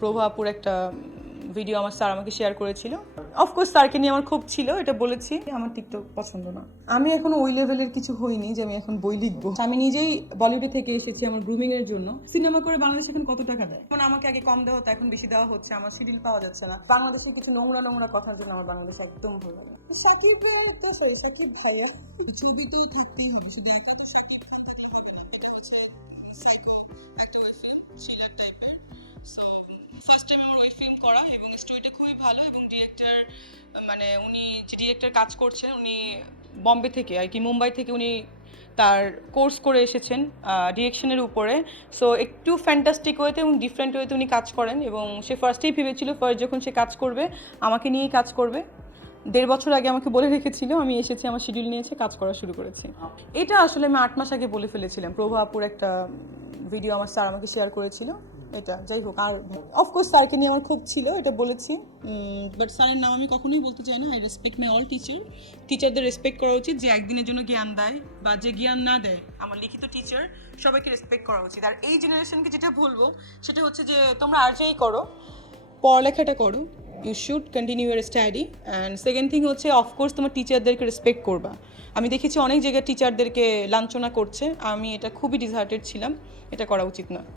প্রভাপুর একটা ভিডিও আমার স্যার আমাকে শেয়ার করেছিল। অফকোর্স স্যারকে নিয়ে আমার খুব ছিল, এটা বলেছি। আমার টিকটক পছন্দ না। আমি এখনো ওই লেভেলের কিছু হইনি যে আমি এখন বই লিখবো। আমি নিজেই বলিউডে থেকে এসেছি আমার গ্রুমিং এর জন্য। সিনেমা করে বাংলাদেশে এখন কত টাকা দেয়? মানে আমাকে আগে কম দেওয়া হতো, এখন বেশি দেওয়া হচ্ছে। আমার শিডিউল পাওয়া যাচ্ছে না। বাংলাদেশের কিছু নোংরা নোংরা কথার জন্য আমার বাংলাদেশ একদম ভালো লাগে। সাকিব ভাইয়া হতে সাকিব ভাইয়া ছবি তো থাকতেই হবে, শুধু একা তো সাকিব খান থাকলে হবে না। এটা হচ্ছে সাইকো একটা ওয়েব ফিল্ম, থ্রিলার টাইপের। সো ফার্স্ট টাইম আমার ওই ফিল্ম করা এবং স্টোরিটা খুবই ভালো এবং ডিরেক্টর মানে উনি যে ডিরেক্টর কাজ করছেন উনি বম্বে থেকে আর কি, মুম্বাই থেকে উনি তার কোর্স করে এসেছেন ডিরেকশনের উপরে। সো একটু ফ্যান্টাস্টিক ওয়েতে এবং ডিফারেন্ট ওয়েতে উনি কাজ করেন এবং সে ফার্স্টেই ভেবেছিল ফার্স্ট যখন সে কাজ করবে আমাকে নিয়েই কাজ করবে। 1.5 বছর আগে আমাকে বলে রেখেছিল, আমি এসেছি, আমার শিডিউল নিয়েছে, কাজ করা শুরু করেছি। এটা আসলে আমি 8 মাস আগে বলে ফেলেছিলাম। প্রভাপুর একটা ভিডিও আমার স্যার আমাকে শেয়ার করেছিল। এটা যাই হোক, আর অফকোর্স স্যারকে নিয়ে আমার খুব ছিল, এটা বলেছি। বাট স্যারের নাম আমি কখনোই বলতে চাই না। আই রেসপেক্ট মাই অল টিচারদের রেসপেক্ট করা উচিত, যে একদিনের জন্য জ্ঞান দেয় বা যে জ্ঞান না দেয়। আমার লিখিত টিচার সবাইকে রেসপেক্ট করা উচিত। আর এই জেনারেশনকে যেটা বলবো সেটা হচ্ছে যে তোমরা আর যাই করো, পড়ালেখাটা করো, you should continue your study. And second thing হচ্ছে অফকোর্স তোমার টিচারদেরকে রেসপেক্ট করবা। আমি দেখেছি অনেক জায়গায় টিচারদেরকে লাঞ্ছনা করছে, আমি এটা খুবই ডিসহার্টেড ছিলাম, এটা করা উচিত না।